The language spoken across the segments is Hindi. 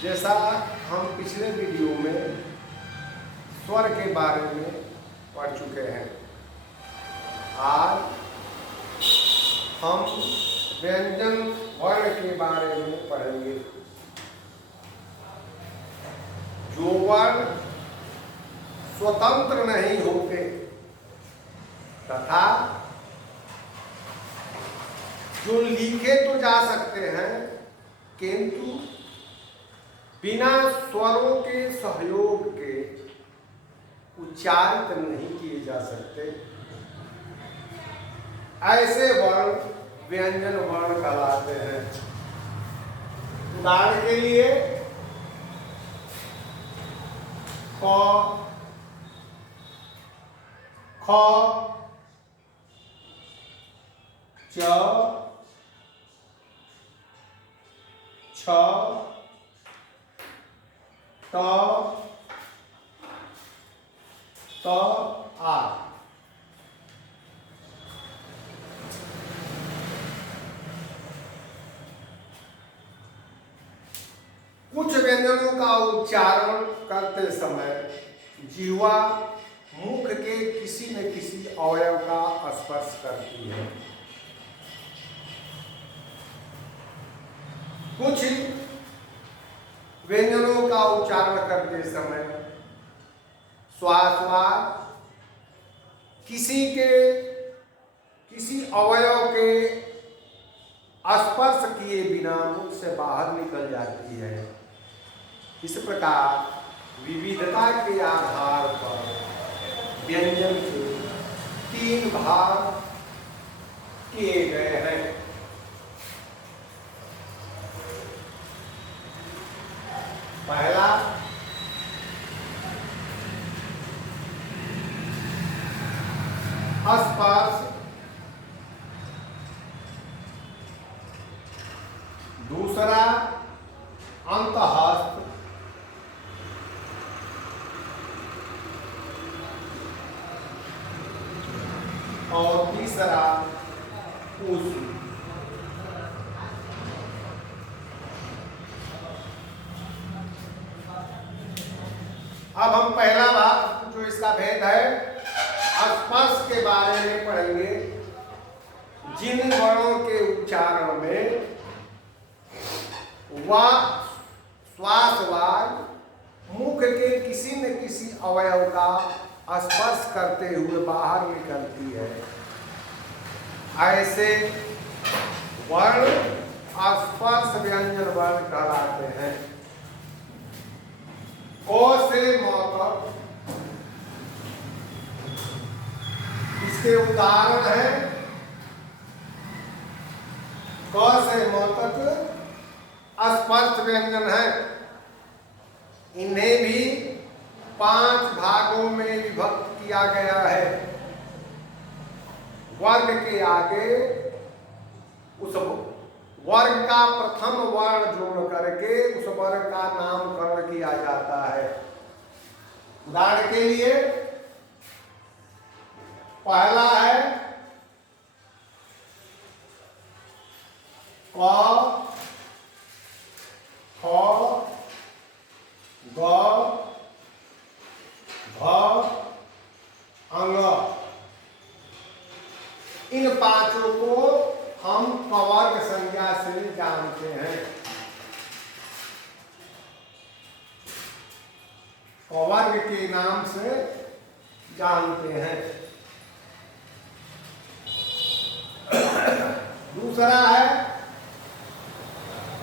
जैसा हम पिछले वीडियो में स्वर के बारे में पढ़ चुके हैं, आज हम व्यंजन वर्ण के बारे में पढ़ेंगे। जो वर्ण स्वतंत्र नहीं होते तथा जो लिखे तो जा सकते हैं किंतु बिना स्वरों के सहयोग के उच्चारित नहीं किए जा सकते, ऐसे वर्ण व्यंजन वर्ण कहलाते हैं। उदाहरण के लिए क, ख, च, छ, ट, त, आ। कुछ व्यंजनों का उच्चारण करते समय जीवा मुख के किसी न किसी अवयव का स्पर्श करती है। कुछ व्यंजनों का उच्चारण करते समय श्वास किसी अवयव के स्पर्श किए बिना मुख से बाहर निकल जाती है। इस प्रकार विविधता के आधार पर व्यंजन के 3 भाग किए गए हैं। पहला स्पर्श, दूसरा अंतःस्थ, और तीसरा ऊष्म। अब हम पहला भाग जो इसका भेद है स्पर्श के बारे में पढ़ेंगे। जिन वर्णों के उच्चारण में श्वास मुख के किसी न किसी अवयव का स्पर्श करते हुए बाहर निकलती है, ऐसे वर्ण स्पर्श व्यंजन वर्ण कहलाते हैं। क से म तक इसके उदाहरण है। क से म तक स्पर्श व्यंजन है। इन्हें भी 5 भागों में विभक्त किया गया है। वर्ग के आगे उस वर्ग का प्रथम वर्ण जोड़ करके उस वर्ग का नामकरण किया जाता है। उदाहरण के लिए पहला है क, ख, ग, घ, अंग। इन 5 को हम कवर्ग संज्ञा से जानते हैं। कवर्ग के नाम से जानते हैं। दूसरा है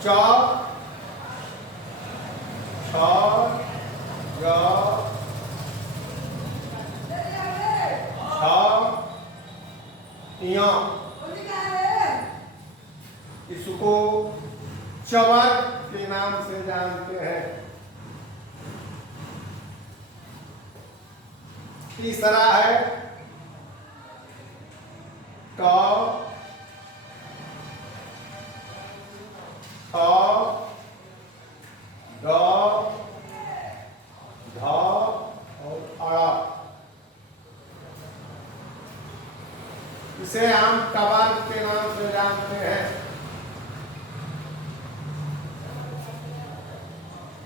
च, छ, ज, छ, य। इसको चवर के नाम से जानते हैं। तीसरा है ट, ठ, ड, ध और अ। इसे हम टवर्ग के नाम से जानते हैं।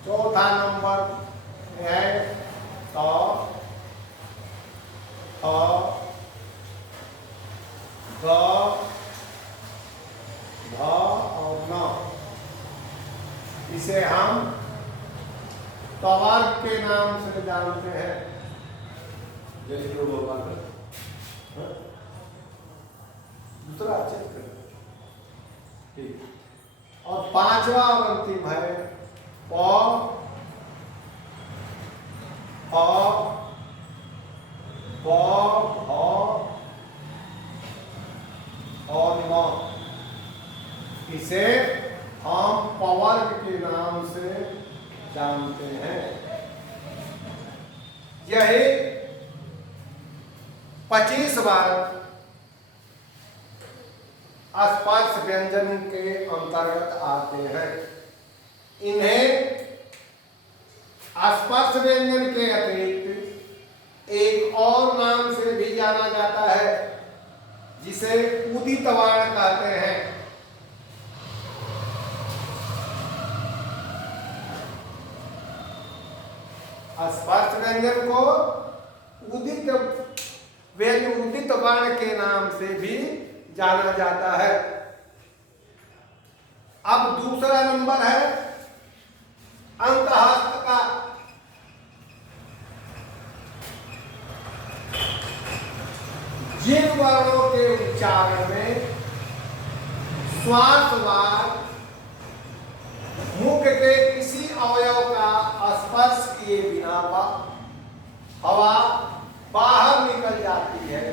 चौथा नंबर है त, थ, ग, ध और न। इसे हम तवर्ग के नाम से जानते हैं। दूसरा चेक करें। ठीक। और पांचवा और अंतिम है प, अ, ब, भ और म। इसे हम पवर्ग के नाम से जानते हैं। यह 25 बार स्पर्श व्यंजन के अंतर्गत आते हैं। इन्हें स्पर्श व्यंजन के अतिरिक्त एक और नाम से भी जाना जाता है, जिसे उदित वर्ण कहते हैं। स्पर्श व्यंजन को उदित वर्ण के नाम से भी जाना जाता है। अब दूसरा नंबर है अंतःस्थ का। जिन वर्णों के उच्चारण में श्वास वार मुख के किसी अवयव का स्पर्श किए बिना हवा बाहर निकल जाती है,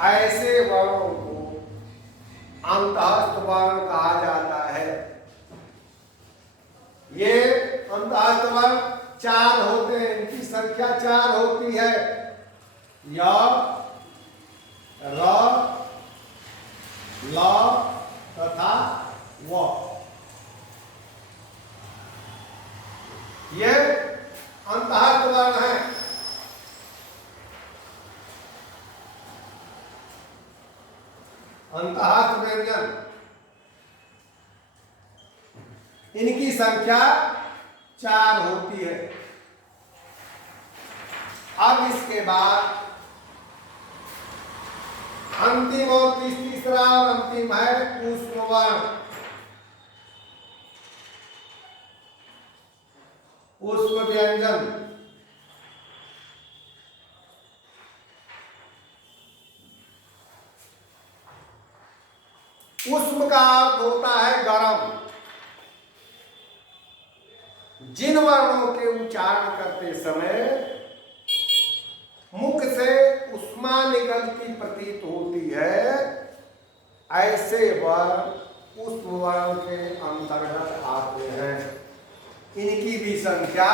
ऐसे वर्णों को अंतःस्थ वर्ण कहा जाता है। ये अंतःस्थ वर्ण 4 होते हैं, इनकी संख्या 4 होती है। य, र, ल तथा व। ये अंतःस्थ वर्ण है। अंतःस्थ व्यंजन, इनकी संख्या 4 होती है। अब इसके बाद अंतिम और तीसरा और अंतिम है ऊष्म वर्ण। ऊष्म व्यंजन, ऊष्म का अर्थ होता है गरम। जिन वर्णों के उच्चारण करते समय मुख से उष्मा निकलती प्रतीत होती है, ऐसे वर्ण ऊष्म वर्ण के अंतर्गत आते हैं। इनकी भी संख्या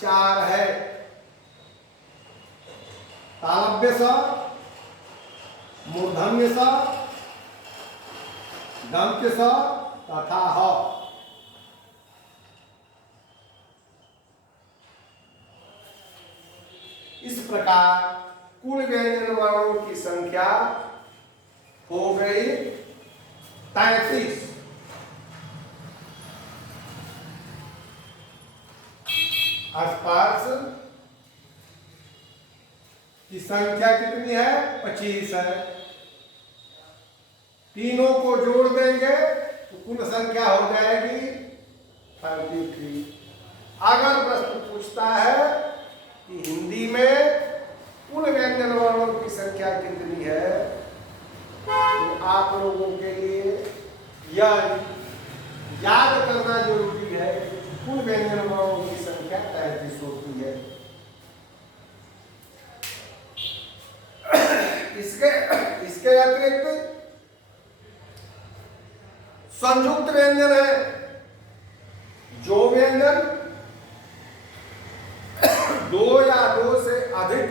4 है। तालव्य स, मूर्धन्य स, दंत्य स तथा ह। इस प्रकार कुल व्यंजन वर्णों की संख्या हो गई 33। स्पर्श की संख्या कितनी है? 25 है। तीनों को जोड़ देंगे तो कुल संख्या हो जाएगी 33। अगर प्रश्न पूछता है कि हिंदी में कुल व्यंजन वर्णों की संख्या कितनी है, तो आप लोगों के लिए यह याद करना जरूरी है कि कुल व्यंजन वर्णों की संख्या 33 होती है। इसके अतिरिक्त संयुक्त व्यंजन है। जो व्यंजन 2 या 2 से अधिक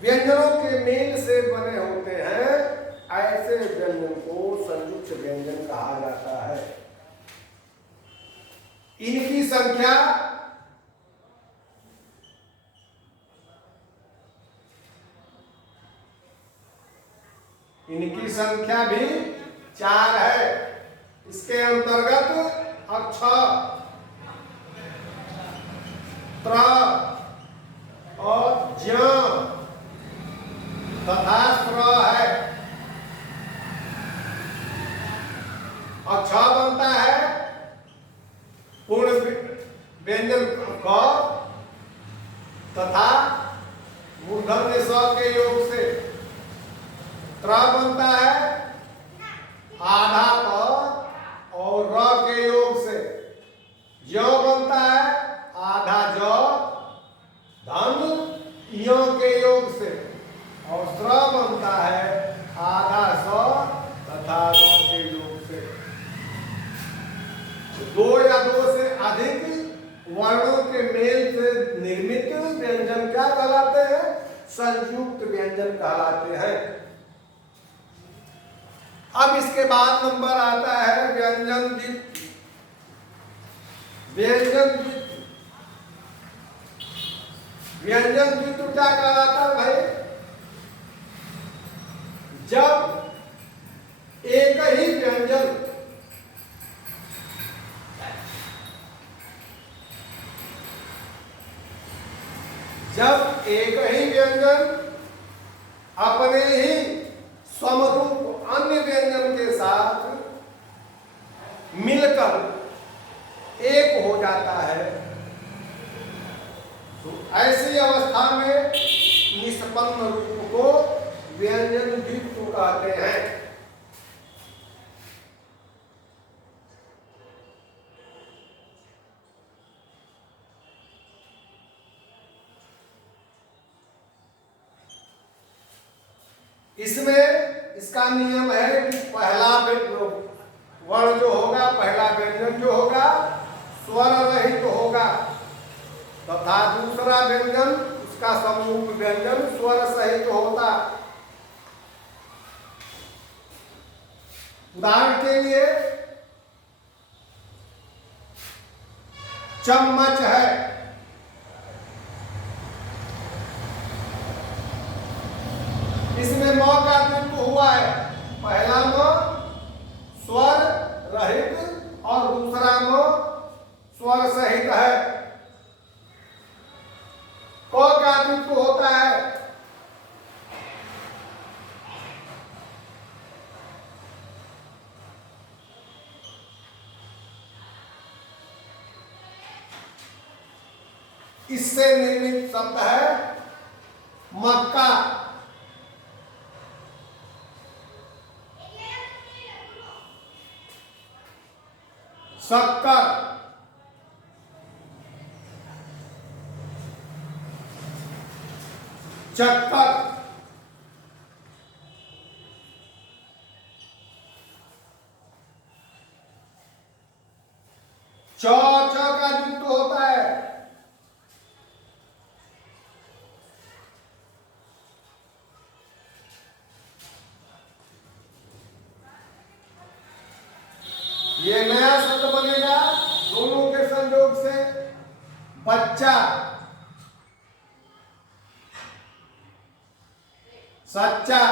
व्यंजनों के मेल से बने होते हैं, ऐसे व्यंजन को संयुक्त व्यंजन कहा जाता है। इनकी संख्या भी 4 है। इसके अंतर्गत अब 6 और छ बनता है पूर्ण व्यंजन क तथा मूर्धन्य स के योग से। त्र बनता है आधा प और र के योग से। य बनता है आधा ज धन य के योग से। और स्र बनता है आधा स तथा र के योग से। दो या दो से अधिक वर्णों के मेल से निर्मित व्यंजन क्या कहलाते हैं? संयुक्त व्यंजन कहलाते हैं। अब इसके बाद नंबर आता है व्यंजन द्वित्व। व्यंजन द्वित्व, व्यंजन द्वित्व क्या कहलाता है भाई? जब एक ही व्यंजन अपने ही समरूप अन्य व्यंजन के साथ मिलकर एक हो जाता है, तो ऐसी अवस्था में निष्पन्न रूप को व्यंजन द्वित्व कहते हैं। इसमें इसका नियम है कि पहला वर्ण जो होगा, पहला व्यंजन जो होगा स्वर रहित होगा तथा दूसरा व्यंजन उसका समरूप व्यंजन स्वर सहित होता। उदाहरण के लिए चम्मच है, इसमें म का द्वित्व हुआ है। पहला म स्वर रहित और दूसरा म स्वर सहित है। क का द्वित्व होता है। इससे निर्मित शब्द है मक्का। शक्कर, चक्कर, च का द्वित्व होता है। ये नया शब्द बनेगा दोनों के संयोग से। बच्चा, सच्चा,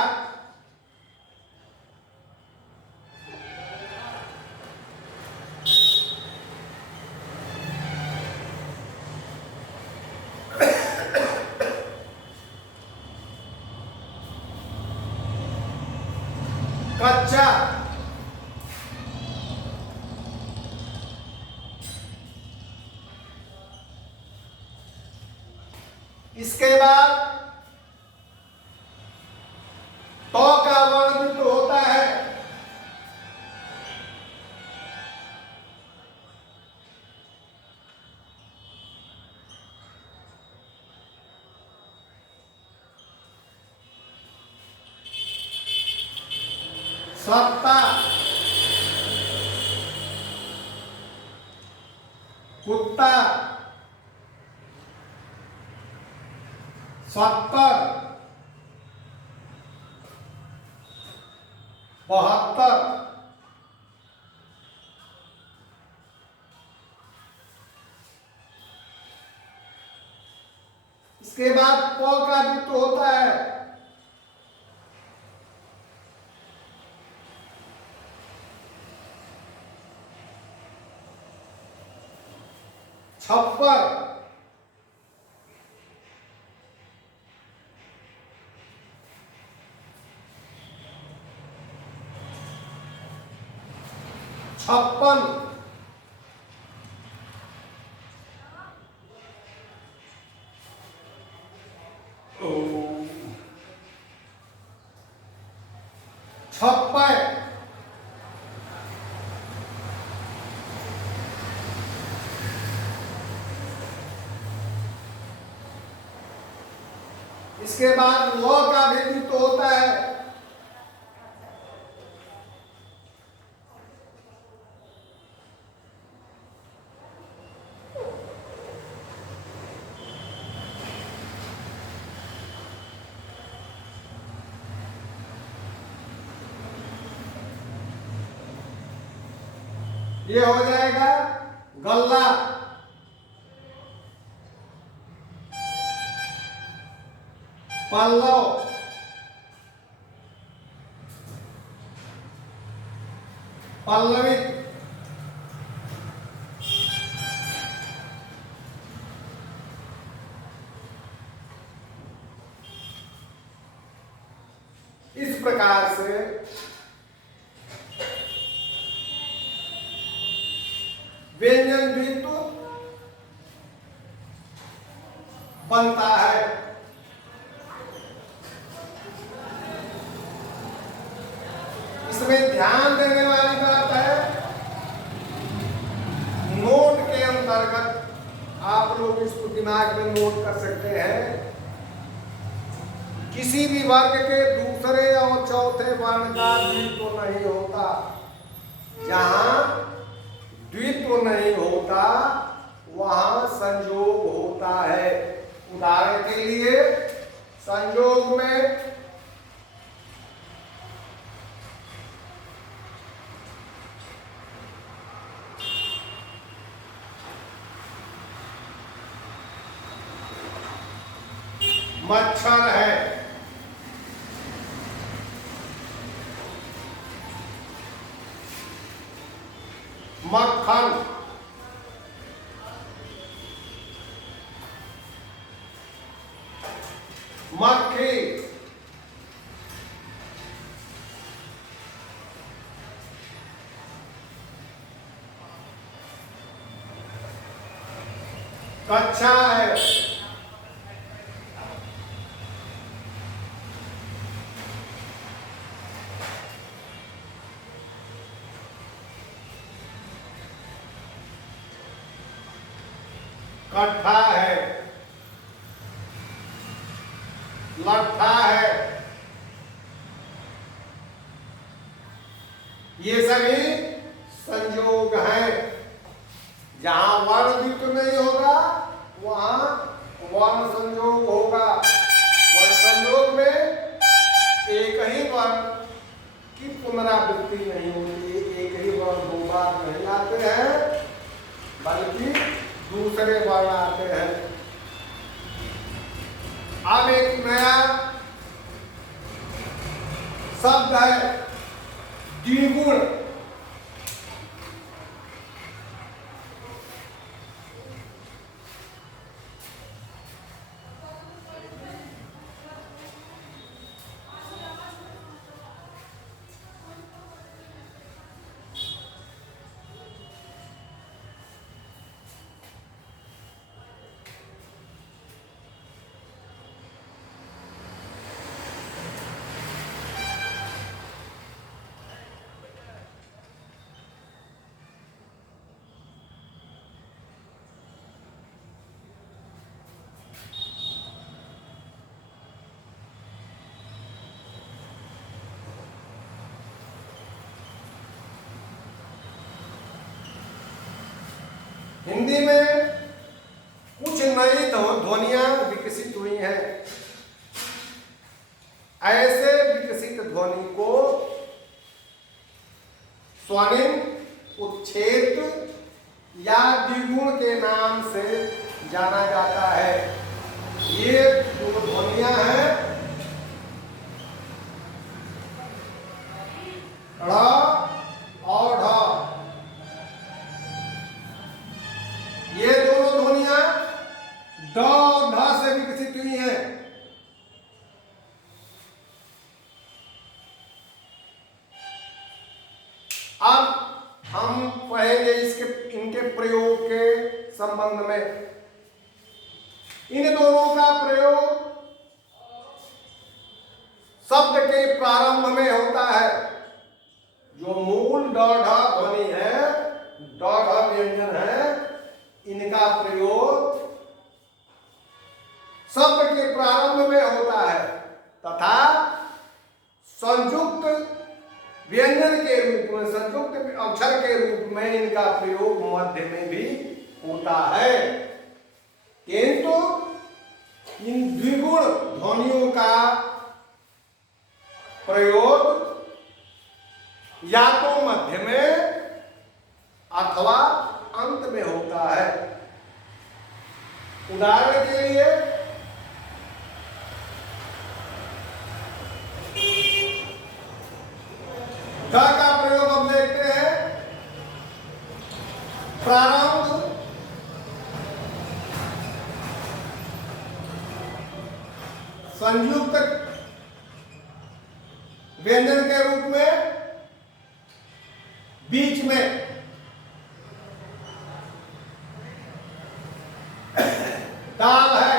कच्चा, इसके बाद तो का वर्ण तो होता है। सत्ता, कुत्ता, सत्तर, 72, इसके बाद प का द्वित्व होता है। छप्पर, 56 56 इसके बाद ल का भी द्वित्व होता है। ये हो जाएगा गल्ला। पल्लव, पल्लवी, इस प्रकार से व्यंजन द्वित्व बनता है। इसमें ध्यान देने वाली बात है, नोट के अंतर्गत आप लोग इसको दिमाग में नोट कर सकते हैं। किसी भी वर्ग के दूसरे और चौथे वर्ण का द्वित्व नहीं होता। जहां द्वित्व नहीं होता वहां संयोग होता है। उदाहरण के लिए संयोग में मच्छर है, मक्खन, मक्खी, कच्छा है, कट्ठा है, लट्ठा है। ये सभी संयोग हैं। जहां वर्ण द्वित्व नहीं होगा वहां वर्ण संयोग होगा। वर्ण संयोग में एक ही वर्ण की पुनरावृत्ति नहीं होती। एक ही वर्ण दो बार नहीं आते हैं बल्कि दूसरे वर्ण आते हैं। अब एक नया शब्द है द्विगुण। हिंदी में कुछ नई ध्वनियां विकसित हुई हैं। ऐसे विकसित ध्वनि को स्वनिम, उच्छेद या द्विगुण के नाम से जाना जाता है। ये दो ध्वनियां हैं ड़ और ढ। ये दोनों ध्वनियां ड और ढ से विकसित हुई हैं। अब हम पढ़ेंगे इसके इनके प्रयोग के संबंध में। इन दोनों का प्रयोग शब्द के प्रारंभ में होता है। जो मूल ड ढ ध्वनि है, ड ढ व्यंजन है, इनका प्रयोग शब्द के प्रारंभ में होता है तथा संयुक्त व्यंजन के रूप में, संयुक्त अक्षर के रूप में इनका प्रयोग मध्य में भी होता है। किंतु इन द्विगुण ध्वनियों का प्रयोग या तो मध्य में अथवा अंत में होता है। उदाहरण के लिए ग का प्रयोग हम देखते हैं। प्रारंभ संयुक्त व्यंजन के रूप में, बीच में दाल है,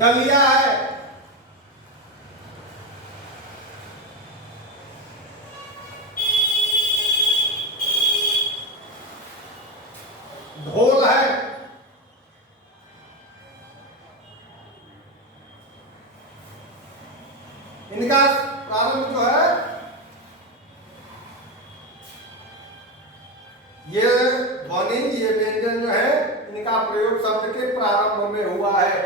दलिया है, ढोल है, इनका प्रारंभ जो है ये ध्वनि, ये व्यंजन जो है इनका प्रयोग शब्द के प्रारंभ में हुआ है।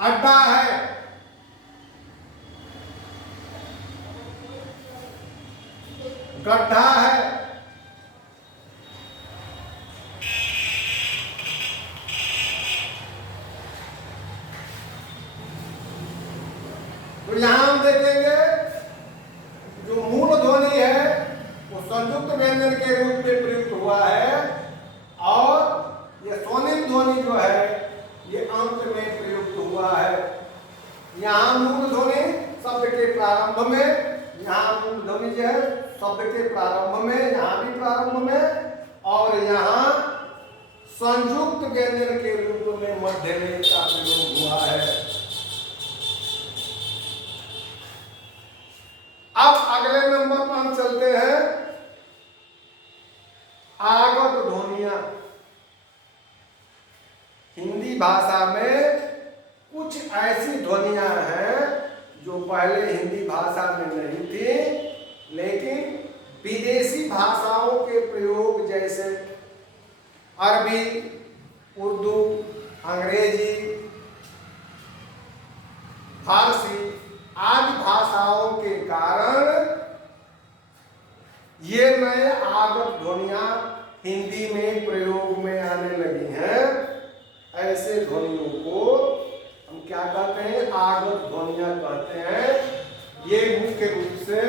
अड्डा है, गड्ढा है, तो यहां हम देखेंगे जो मूल ध्वनि है वो संयुक्त व्यंजन के रूप में प्रयुक्त हुआ है और ये स्वनिम ध्वनि जो है ये अंत में प्रयुक्त हुआ है। यहाँ मूल ध्वनि शब्द के प्रारंभ में, यहाँ मूल ध्वनि जो है शब्द के प्रारंभ में, यहाँ भी प्रारंभ में, और यहाँ संयुक्त व्यंजन के रूप में मध्य में इसका प्रयोग हुआ है। अब अगले नंबर पर हम चलते हैं आगत ध्वनियां। हिंदी भाषा में कुछ ऐसी ध्वनियां हैं जो पहले हिंदी भाषा में नहीं थी, लेकिन विदेशी भाषाओं के प्रयोग जैसे अरबी, उर्दू, अंग्रेजी, फारसी आदि भाषाओं के कारण ये नए आगत ध्वनियां हिंदी में प्रयोग में आने लगी हैं। ऐसे ध्वनियों को हम क्या कहते हैं? आगत ध्वनियां कहते हैं। ये मुख्य रूप से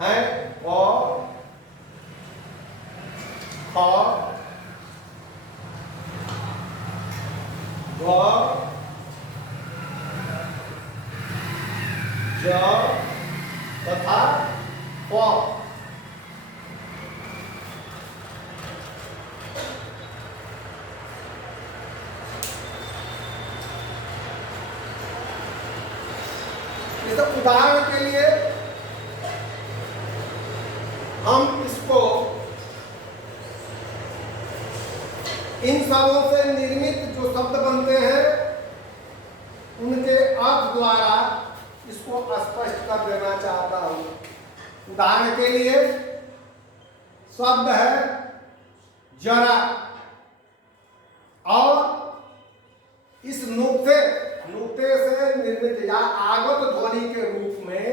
हैं क, ख, ग, ज तथा प। इस उदाहरण के लिए हम इसको इन शब्दों से निर्मित जो शब्द बनते हैं उनके अर्थ द्वारा इसको स्पष्ट कर देना चाहता हूं। उदाहरण के लिए शब्द है जरा, और इस नुक्ते से निर्मित या आगत ध्वनि के रूप में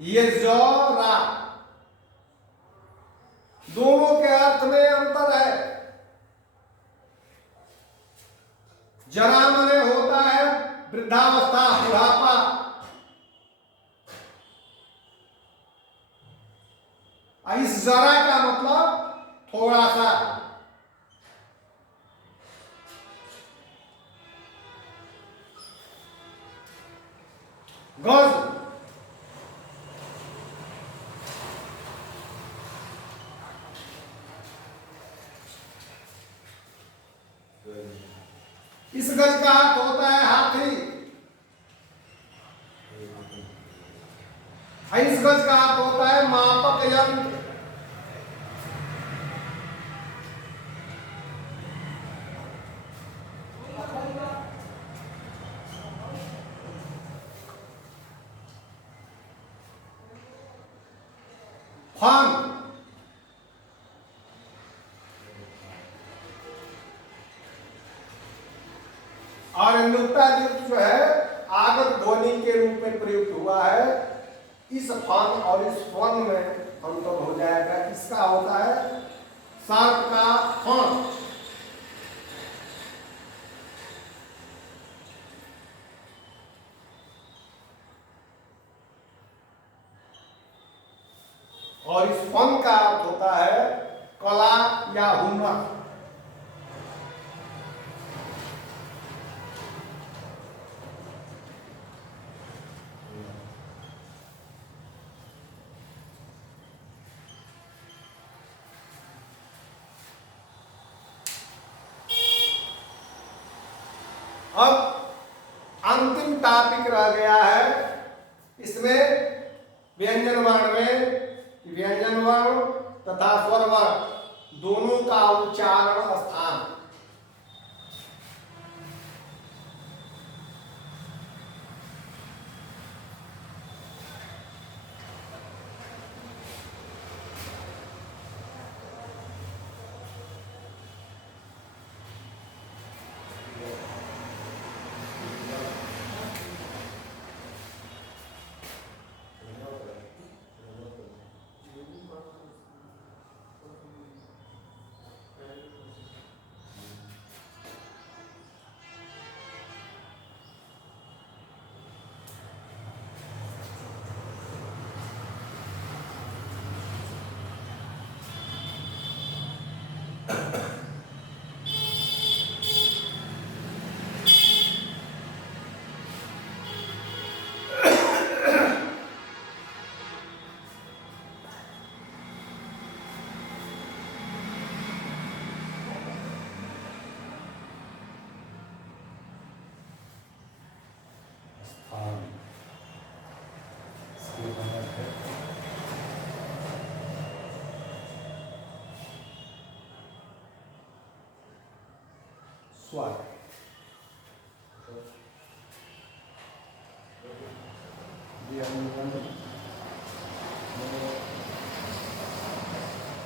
ये जरा, दोनों के अर्थ में अंतर है। जरा माने होता है वृद्धावस्था, बुढ़ापा, इस जरा का मतलब थोड़ा सा। गज, इस गज का अर्थ होता है हाथी, इस गज का अर्थ होता है मापक यंत्र। फन, और नुक्ता जो है आगत ध्वनि के रूप में प्रयुक्त हुआ है। इस फन और इस फन में अंतर हो जाएगा। इसका होता है सर्प का फन, और इस फन का अर्थ होता है कला या हुनर। अब अंतिम टॉपिक रह गया है इसमें व्यंजन वर्ण में, व्यंजन वर्ण तथा स्वर वर्ण दोनों का उच्चारण स्थान। स्वर,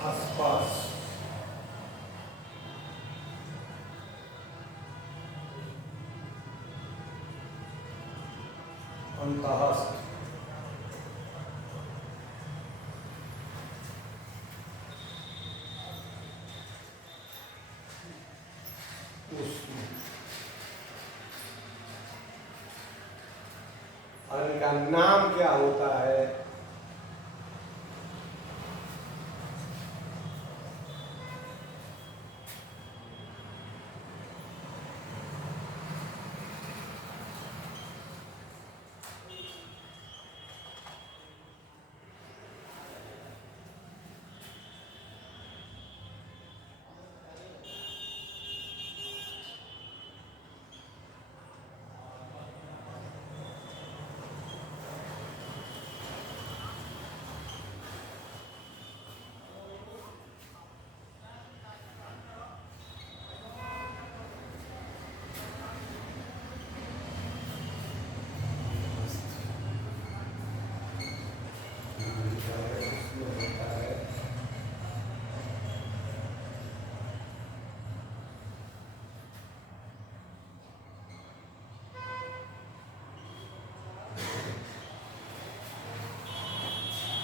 आसपास, अंतःस्थ, और इनका नाम क्या होता है?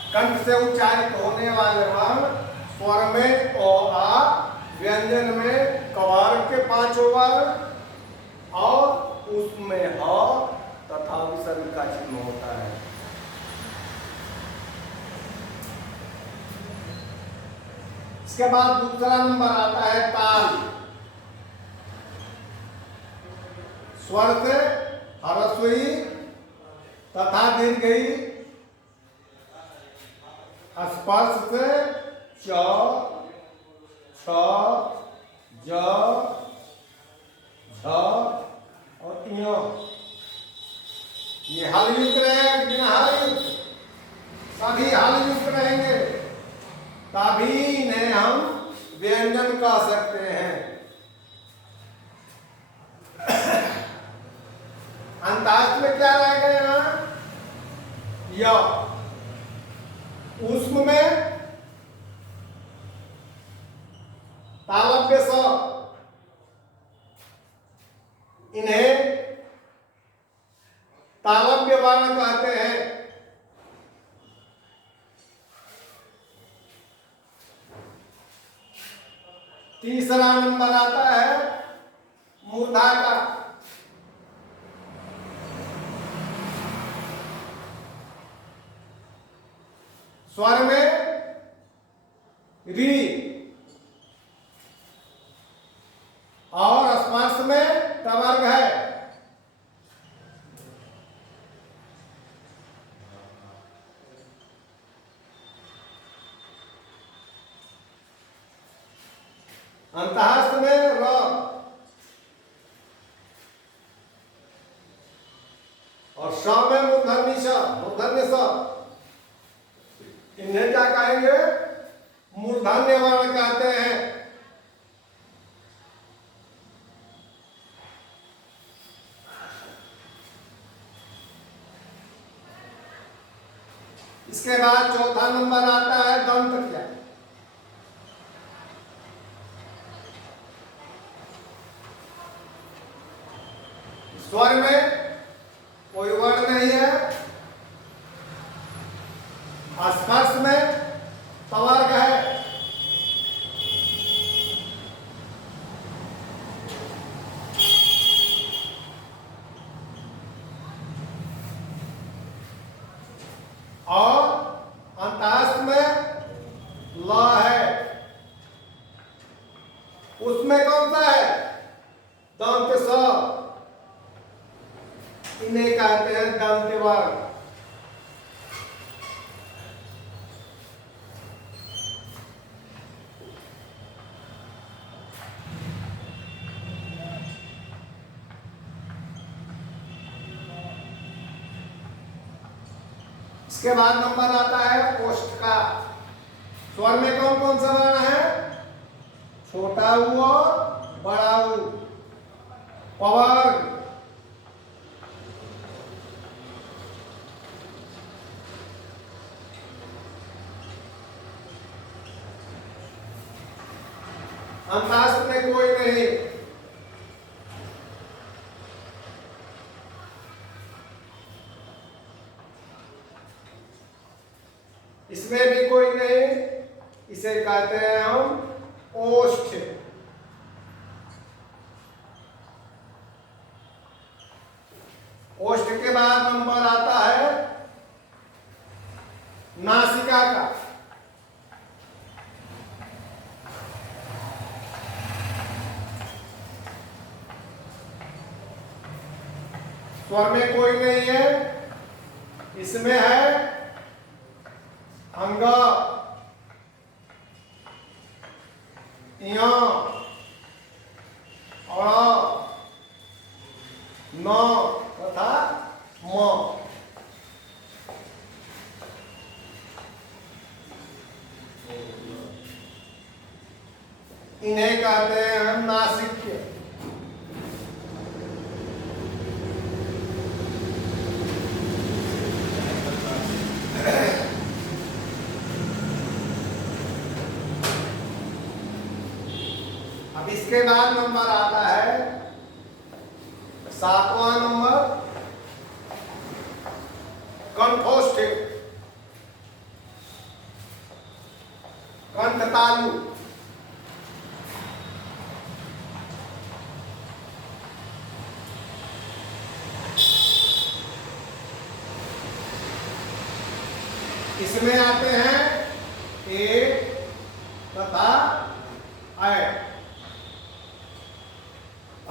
कंठ से उच्चारित होने वाले वर्ण स्वर में ओ आ, व्यंजन में कवार के पांचों वर्ण और उसमें ह तथा विसर्ग का चिन्ह होता है। इसके बाद दूसरा नंबर आता है ताल। स्वर से ह्रस्व ई तथा दीर्घ ई स्पर्श से च छ ज झ और य। ये हलयुक्त रहेगा कि बिना हलयुक्त? सभी हलयुक्त रहेंगे, तभी इन्हें हम व्यंजन कह सकते हैं। अंतःस्थ में क्या रहेगा यहाँ? य। ऊष्म में तालव्य स। इन्हें तालव्य वर्ण कहते हैं। तीसरा नंबर आता है मूर्धा का। स्वर में री और स्पर्श में टवर्ग है। अंतःस्थ में र और स में मूर्धन्य स, मूर्धन्य स। इन्हें क्या कहेंगे? मूर्धन्य वर्ण कहते हैं। इसके बाद चौथा नंबर आता है दंत क्रिया। स्वर में कोई वर्ण नहीं है, स्पर्श में तवर्ग है। और अंतःस्थ में ल है। उसमें कौन सा है? दंत स। इन्हें कहते हैं दंत वर्ण। इसके बाद नंबर आता है ओष्ठ का। स्वर में कौन कौन सा वर्ण है? छोटा ऊ और बड़ा ऊ। पवर्ग, अंतःस्थ में कोई नहीं। इसमें भी कोई नहीं, इसे कहते हैं हम ओष्ठ। ओष्ठ के बाद नंबर आता है नासिका का। स्वर में कोई नहीं है, इसमें है अंग, य, अ, न तथा म। इन्हें कहते हैं हम नासिक्य। अब इसके बाद नंबर आता है सातवां नंबर कंठोष्ठ, कंठ तालु। इसमें आते हैं ए तथा ऐ।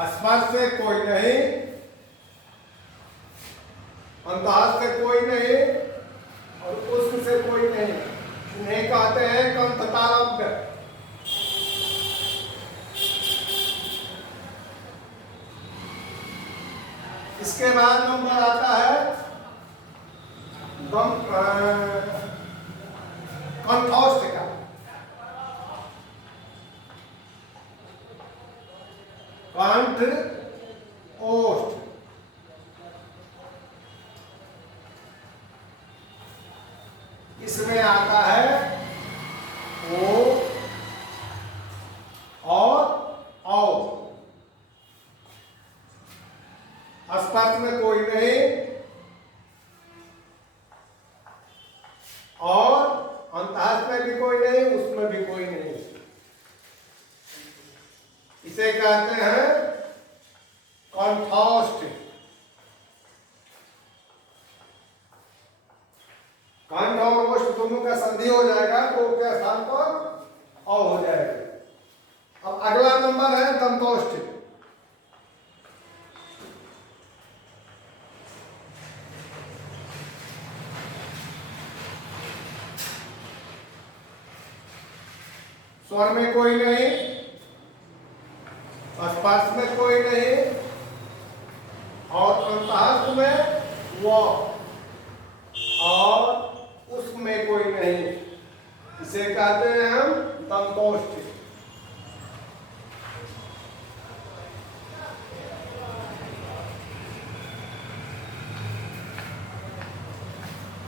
स्पर्श से कोई नहीं, अंतःस्थ से कोई नहीं और उष्ण से कोई नहीं, इन्हें कहते हैं कंठ तालव्य। इसके बाद नंबर आता है कंठोष्ठ का। कंठ ओष्ठ, इसमें आता है ओ और औ। स्पर्श में कोई नहीं और अंतःस्थ में भी कोई नहीं, उसमें भी कोई नहीं। इसे कहते हैं कंठोष्ठ। कंठ और ओष्ठ दोनों का संधि हो जाएगा तो के स्थान पर औ हो जाएगा। अब अगला नंबर है दंतोष्ठ। स्वर में कोई नहीं, स्पर्श में कोई नहीं और अंतःस्थ में वो और उसमें कोई नहीं। इसे कहते हैं हम दंतोष्ठ।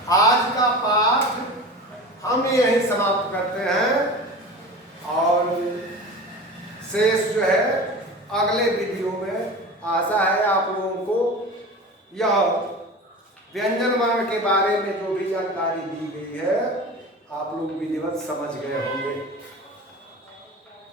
आज का पाठ हम यही समाप्त करते हैं और शेष जो है अगले वीडियो में। आशा है आप लोगों को यह व्यंजन वर्ण के बारे में जो भी जानकारी दी गई है आप लोग विधिवत समझ गए होंगे।